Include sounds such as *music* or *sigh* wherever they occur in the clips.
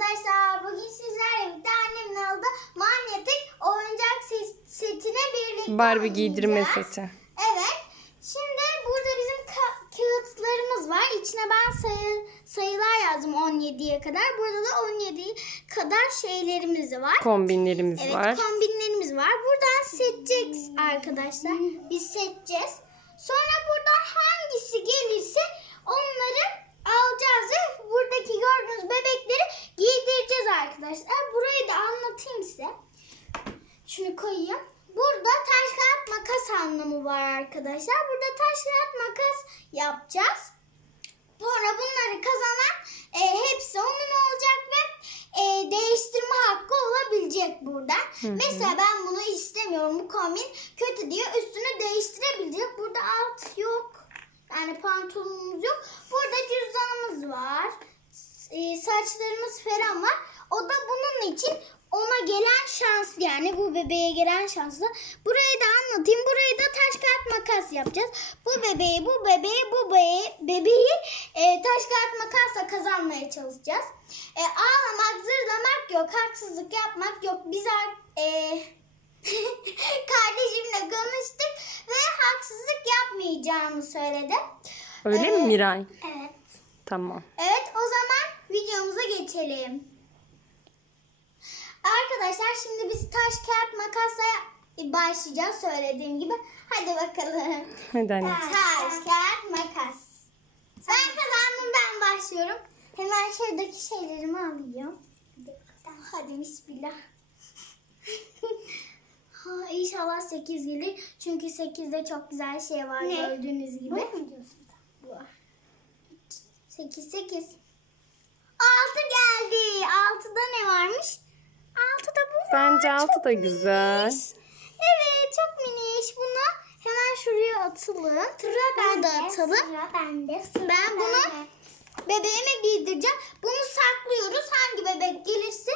arkadaşlar. Bugün sizlerle birlikte annemin aldığı manyetik oyuncak se- setine birlikte Barbie giydirme oynayacağız. seti. Evet. Şimdi burada bizim ka- kağıtlarımız var. İçine ben sayı sayılar yazdım 17'ye kadar. Burada da 17 kadar şeylerimiz var. Kombinlerimiz Evet var. kombinlerimiz var. Buradan seçeceğiz arkadaşlar. Biz seçeceğiz. Sonra buradan hangisi gelirse onları alacağız ve buradaki gördüğünüz bebekleri giydireceğiz arkadaşlar. Burayı da anlatayım size. Şunu koyayım. Burada taş kağıt makas anlamı var arkadaşlar. Burada taş kağıt makas yapacağız. Sonra bunları kazanan e, hepsi onun olacak ve e, değiştirme hakkı olabilecek burada. hı. Mesela ben bunu istemiyorum. Bu kombin kötü diyor. Üstünü değiştirebilecek. Burada alt yok. Yani pantolonumuz yok. Burada cüzdanımız var. E, saçlarımız falan var. O da bunun için ona gelen şans yani bu bebeğe gelen şanslı. Burayı da anlatayım. Burayı da taş kağıt makas yapacağız. Bu bebeği, bu bebeği, bu bebeği, bebeği e, taş kağıt makasla kazanmaya çalışacağız. E, ağlamak, zırlamak yok. Haksızlık yapmak yok. Biz e, *laughs* kardeşimle konuştuk ve haksızlık yapmayacağımı söyledi. Öyle Ee, mi Miray? Evet. Tamam. Evet o zaman videomuza geçelim. Arkadaşlar şimdi biz taş kağıt makasla başlayacağız söylediğim gibi. Hadi bakalım. Hadi anneciğim. Taş kağıt makas. Ben kazandım ben başlıyorum. Hemen şuradaki şeylerimi alıyorum. Hadi bismillah. *laughs* ha, inşallah 8 gelir. Çünkü 8'de çok güzel şey var Ne? gördüğünüz gibi. Mu diyorsun? Bu. 8 8. 6 geldi. 6'da ne varmış? 6'da bu var. Bence altı Çok da güzel. miniş. Evet çok miniş. Bunu hemen şuraya atalım. Sıra bende, da atalım. Sıra bende. Sıra Ben bunu bende. bebeğime giydireceğim. Bunu saklıyoruz. Hangi bebek gelirse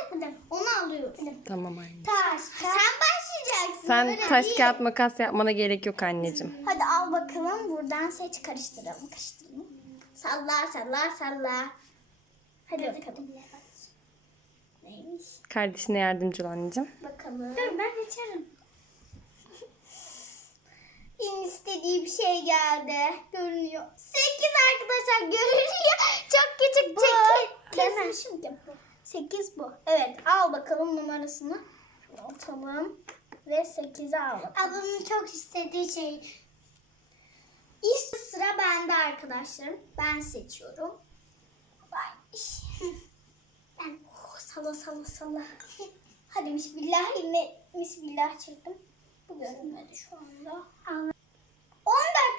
onu alıyoruz. Tamam anne. Taş. Sen başlayacaksın. Sen öyle taş değil. kağıt makas yapmana gerek yok anneciğim. Hadi al bakalım. Buradan seç karıştıralım. Karıştıralım. Salla salla salla. Hadi bakalım. Kardeşine yardımcı ol anneciğim. Bakalım. Dur ben geçerim. *laughs* En istediği bir şey geldi. Görünüyor. 8 arkadaşlar görünüyor. Çok küçük Bu. Kesmişim de bu. 8 bu. Evet al bakalım numarasını. Atalım. Ve 8'i al bakalım. Ablamın çok istediği şey. İlk sıra bende arkadaşlarım. Ben seçiyorum. Vay. *laughs* Ben sala sala sala. *laughs* Hadi bismillah yine bismillah çektim. Bu görünmedi şu anda. 14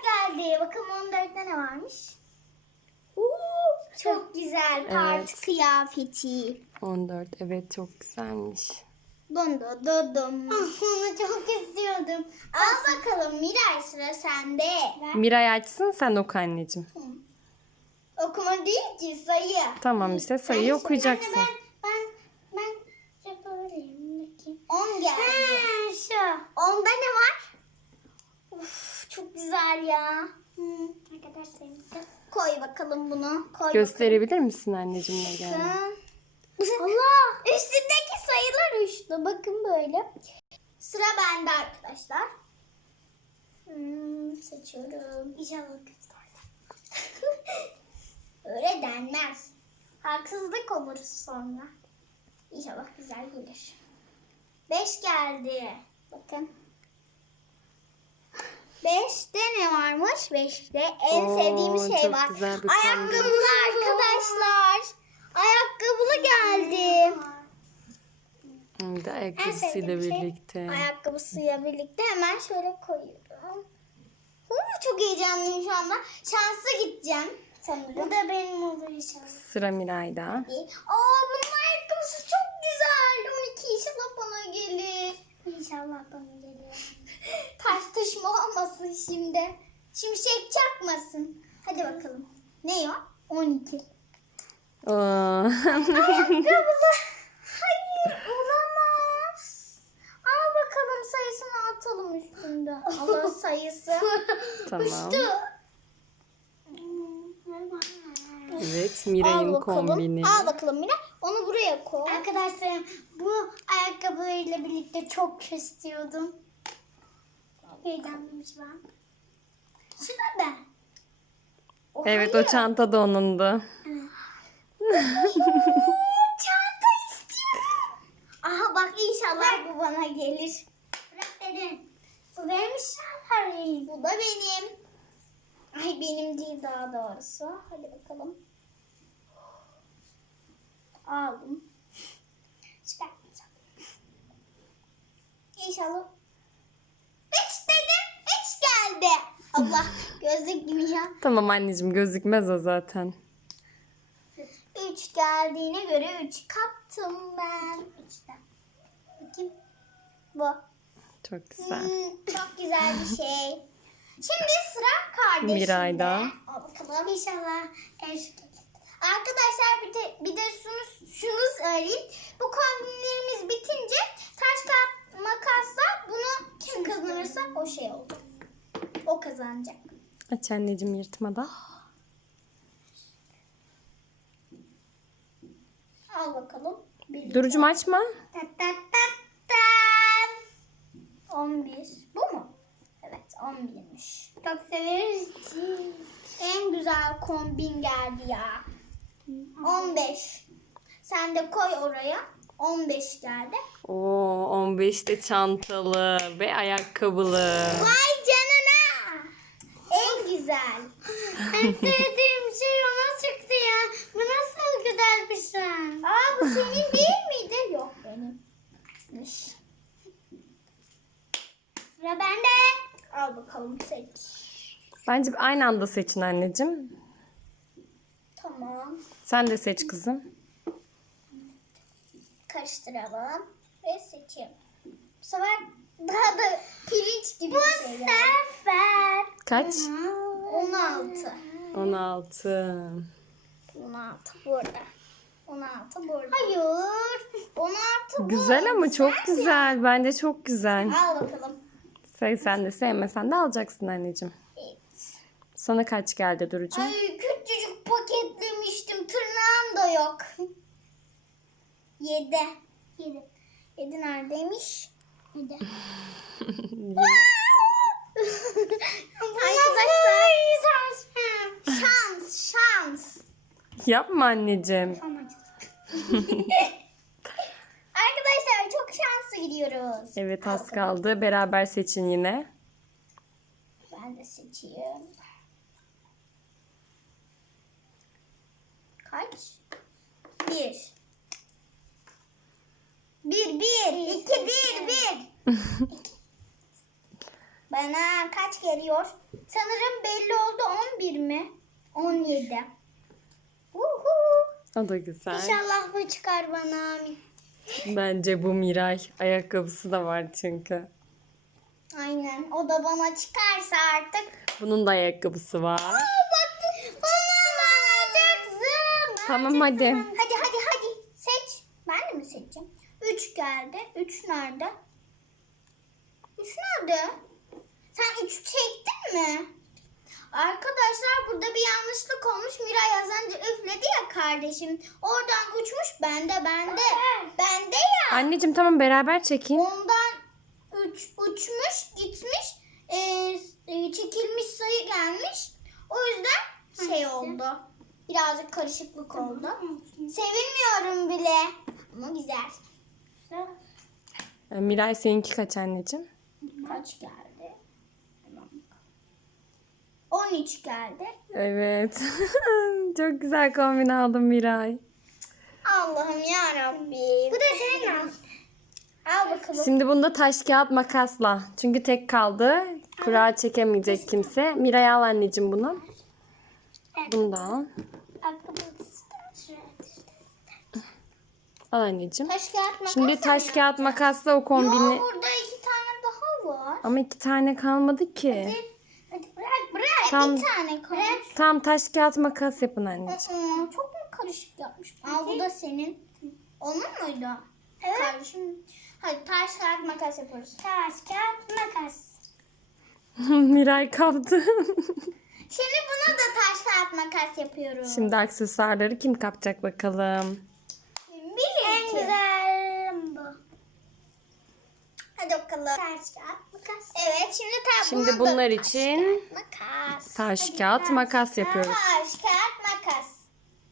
geldi. Bakalım 14'te ne varmış? Oo, çok güzel parti Evet. kıyafeti. 14 evet çok güzelmiş. Dondo dodum. *laughs* Onu çok istiyordum. Al bakalım Miray sıra sende. Miray açsın sen oku anneciğim. Okuma değil ki sayı. Tamam işte sayıyı Ben- okuyacaksın. Ben yapabilirim. Bakayım. 10 geldi. Ha, şu. Onda ne var? Uf, çok güzel ya. Hmm, arkadaşlarım. Koy bakalım bunu. Koy Gösterebilir misin anneciğim ne geldi? bakalım. Allah! Üstündeki sayılar uçtu. Bakın böyle. Sıra bende arkadaşlar. Hmm, seçiyorum. İnşallah kötü *laughs* Öyle denmez. Haksızlık olur sonra. İnşallah güzel gelir. 5 geldi. Bakın. 5'te ne varmış? 5'te en Oo, sevdiğim şey çok var. güzel bir Ayakkabılı arkadaşlar. Ayakkabılı geldi. Hem de ayakkabısıyla sevdiğim şey birlikte. ayakkabısıyla birlikte hemen şöyle koyuyorum. Uf, çok heyecanlıyım şu anda. Şansa gideceğim sanırım. Bu da benim olur inşallah. Sıra Miray'da. Aa bunun ayakkabısı çok güzel. 12 inşallah bana gelir. İnşallah bana geliyor. Taş taşma olmasın şimdi. Şimşek çakmasın. Hadi bakalım. Ne o? 12. Oo. Ayakkabılı. Hayır olamaz. Al bakalım sayısını atalım üstünde. Allah sayısı. *laughs* tamam. Uçtu. Evet Miray'ın Al bakalım. kombini. Al bakalım Miray. Onu buraya koy. Arkadaşlarım bu ayakkabılarıyla birlikte çok istiyordum. Heyecanlıyım şu an. Şu da ben. O Evet hayır. o çanta da onundu. *laughs* Çanta istiyorum. Aha bak inşallah bu bana gelir. Bırak dedim. Bu benim şalvarım. Bu da benim. Ay benim değil daha doğrusu. Hadi bakalım. Aldım. Çıkartmayacağım. İnşallah. Geldi. Allah gözlük ya. Tamam anneciğim gözükmez o zaten. Üç geldiğine göre üç kaptım ben. İşte. Bakayım. Bu. Çok güzel. Hmm, çok güzel bir şey. Şimdi sıra kardeşimde. Miray'da. Al bakalım. İnşallah en Arkadaşlar bir de, bir de şunu, şunu söyleyeyim. Bu kombinlerimiz bitince taş kağıt makasla bunu kim kazanırsa o şey oldu. O kazanacak. Aç anneciğim yırtmadan. Al bakalım. Bir, Durucum açma. Ta ta ta tam. 11. Bu mu? Evet 11'miş. çok severiz. En güzel kombin geldi ya. 15. Sen de koy oraya. 15 geldi. Oo 15 de çantalı ve ayakkabılı. Vay canına. En güzel. En sevdiğim şey ona çıktı ya. Bu nasıl güzel bir şey. Aa bu senin değil miydi? Yok benimmiş. Sıra bende. Al bakalım seç. Bence aynı anda seçin anneciğim. Tamam. Sen de seç kızım. Karıştıralım ve seçeyim. Bu sefer daha da pirinç gibi bir şey geldi. Sefer. Kaç? 16. 16. 16 burada. 16 burada. Hayır. 16 bu. Güzel ama çok güzel. Bence çok güzel. Al bakalım. Sen, sen de sevmesen de alacaksın anneciğim. Evet. Sana kaç geldi Durucum? Ay küçücük paketlemiştim. Tırnağım da yok. 7. 7. 7 neredeymiş? 7. Arkadaşlar şans şans. Yapma anneciğim. *laughs* Arkadaşlar çok şanslı gidiyoruz. Evet az kaldı. Beraber seçin yine. Ben de seçeyim. Kaç? Bir. Bir, bir. iki, bir, bir. *laughs* Bana kaç geliyor? Sanırım belli oldu. 11 mi? 17. Uhu. O da güzel. İnşallah bu çıkar bana amin. Bence bu Miray. Ayakkabısı da var çünkü. Aynen. O da bana çıkarsa artık. Bunun da ayakkabısı var. Aa, bak. Onu alacaksın. Tamam hadi. Hadi hadi hadi seç. Ben de mi seçeceğim? 3 geldi. 3 nerede? 3 nerede? Sen 3 çektin mi? Arkadaşlar burada bir yanlışlık olmuş. Miray az önce üfledi ya kardeşim. Oradan uçmuş. Bende bende. Bende ya. Anneciğim tamam beraber çekin. Ondan uç, uçmuş gitmiş. e, e, çekilmiş sayı gelmiş. O yüzden şey oldu. Birazcık karışıklık oldu. Sevinmiyorum bile. Ama güzel. Ee, Miray seninki kaç anneciğim? Kaç geldi? Tamam. 13 geldi. Evet. *laughs* Çok güzel kombin aldım Miray. Allah'ım ya Rabbim. Bu da senin al. Al bakalım. Şimdi bunda taş kağıt makasla. Çünkü tek kaldı. Kura çekemeyecek kimse. Miray al anneciğim bunu. Bunu da al. Ayakkabısı da şuraya düştü. Al anneciğim. Taş kağıt makas. Şimdi taş kağıt makasla o kombini. Yo, burada iki tane daha var. Ama iki tane kalmadı ki. Hadi bırak bırak. Tam- Bir tane kalmış. Tamam taş kağıt makas yapın anneciğim. Çok mu karışık yapmış? Aa, bu da senin. Onun muydu? Evet. Kardeşim. Hadi taş kağıt makas yapıyoruz. Taş, kağıt, makas. *laughs* Miray kaptı. Şimdi bunu da taş kağıt makas yapıyoruz. Şimdi aksesuarları kim kapacak bakalım. En güzel bu. Hadi bakalım. Taş kağıt makas. Evet şimdi tam Şimdi bunlar taş için kağıt makas. taş, kağıt, taş, makas yapıyoruz. Taş kağıt makas.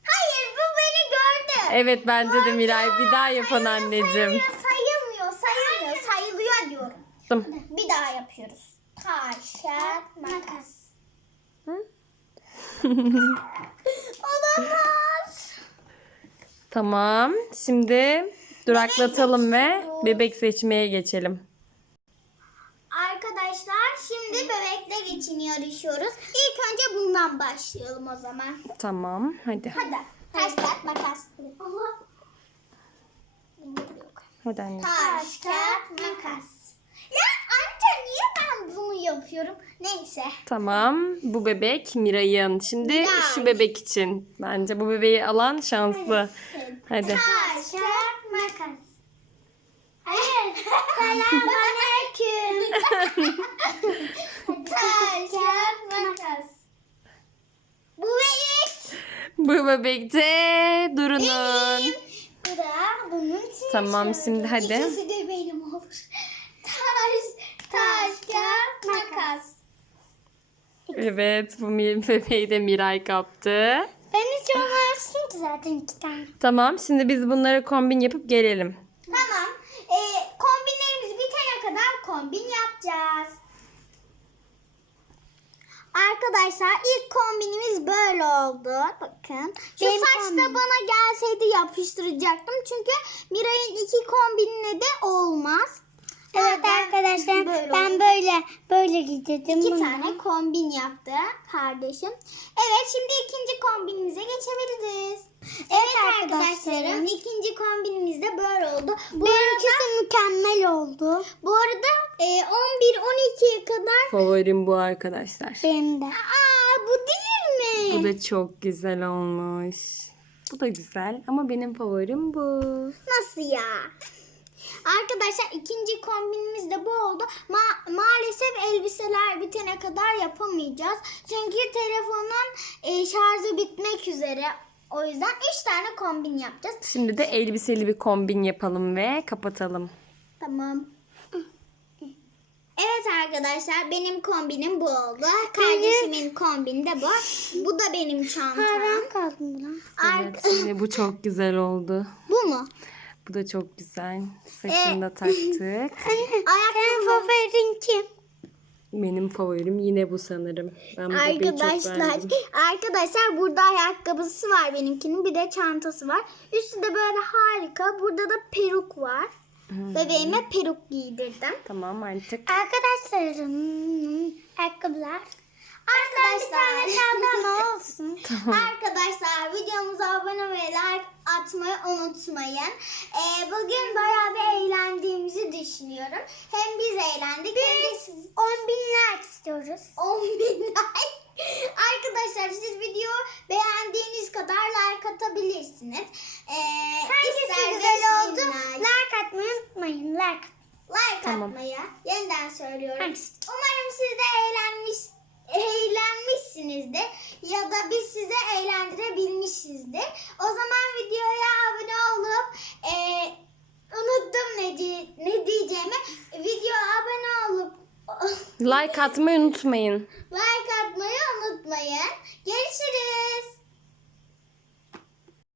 Hayır bu beni gördü. Evet bence de Miray bir daha yapın anneciğim. Sayılmıyor, sayılmıyor, sayılmıyor, sayılıyor diyorum. Tamam. Bir daha yapıyoruz. Taş, kağıt, makas. Hı? *laughs* Olamaz. Tamam. Şimdi duraklatalım ve bebek seçmeye geçelim. Arkadaşlar şimdi bebekler için yarışıyoruz. İlk önce bundan başlayalım o zaman. Tamam. Hadi. Hadi. Taş, kağıt, makas. Allah. Hadi anne. Taş, kağıt, makas. Ben bunu yapıyorum? Neyse. Tamam. Bu bebek Miray'ın. Şimdi Miray. şu bebek için. Bence bu bebeği alan şanslı. Hadi. Taş, kağıt, makas. Hayır. Selamünaleyküm. *laughs* Taş, kağıt, makas. Bu bebek. Bu bebekte Duru'nun. Bu da bunun için. Tamam, şimdi hadi. İkisi de benim olur. Taş, taş, kağıt, makas. Evet bu *laughs* bebeği de Miray kaptı. Ben hiç olmazsın ki zaten iki tane. Tamam şimdi biz bunları kombin yapıp gelelim. Tamam. Ee, kombinlerimiz bitene kadar kombin yapacağız. Arkadaşlar ilk kombinimiz böyle oldu. Bakın. Şu Benim saç da kombinim. bana gelseydi yapıştıracaktım. Çünkü Miray'ın iki kombinine de arkadaşlar böyle ben oldu. böyle böyle gidiyordum. İki bundan. tane kombin yaptı kardeşim. Evet şimdi ikinci kombinimize geçebiliriz. Evet, arkadaşlarım arkadaşlarım. ikinci kombinimiz de böyle oldu. Bu Benimkisi mükemmel oldu. Bu arada e, 11-12'ye kadar Favorim bu arkadaşlar. Benim de. Aa bu değil mi? Bu da çok güzel olmuş. Bu da güzel ama benim favorim bu. Nasıl ya? Arkadaşlar ikinci kombinimiz de bu oldu. Ma- maalesef elbiseler bitene kadar yapamayacağız. Çünkü telefonun e, şarjı bitmek üzere. O yüzden 3 tane kombin yapacağız. Şimdi de elbiseli bir kombin yapalım ve kapatalım. Tamam. Evet arkadaşlar benim kombinim bu oldu. Kardeşimin kombini de bu. Bu da benim çantam. Hayran kaldım lan. Ar- Evet yine bu çok güzel oldu. bu mu? Bu da çok güzel. Saçını da taktık. *laughs* Senin favorin kim? Benim favorim yine bu sanırım. Ben bu bebeği çok Arkadaşlar, beğendim. *laughs* arkadaşlar burada ayakkabısı var benimkinin. Bir de çantası var. Üstü de böyle harika. Burada da peruk var. Bebeğime peruk giydirdim. Tamam artık. Arkadaşlarım ayakkabılar. Arkadaşlar, ne olsun? *laughs* arkadaşlar videomuza abone ve like atmayı unutmayın. Ee, bugün bayağı bir eğlendiğimizi düşünüyorum. Hem biz eğlendik hem de siz 10 bin like istiyoruz. *laughs* 10 bin like. Arkadaşlar siz video beğendiğiniz kadar like atabilirsiniz. Ee, Hangisi güzel oldu? Like, Like atmayı unutmayın. Like. like Tamam. atmayı yeniden söylüyorum. Hangisi? Umarım siz de eğlenmiş eğlenmişsinizdir ya da biz size eğlendirebilmişizdir. O zaman videoya abone olup e, unuttum ne, ne diyeceğimi. Videoya abone olup like atmayı unutmayın. Like atmayı unutmayın. Görüşürüz.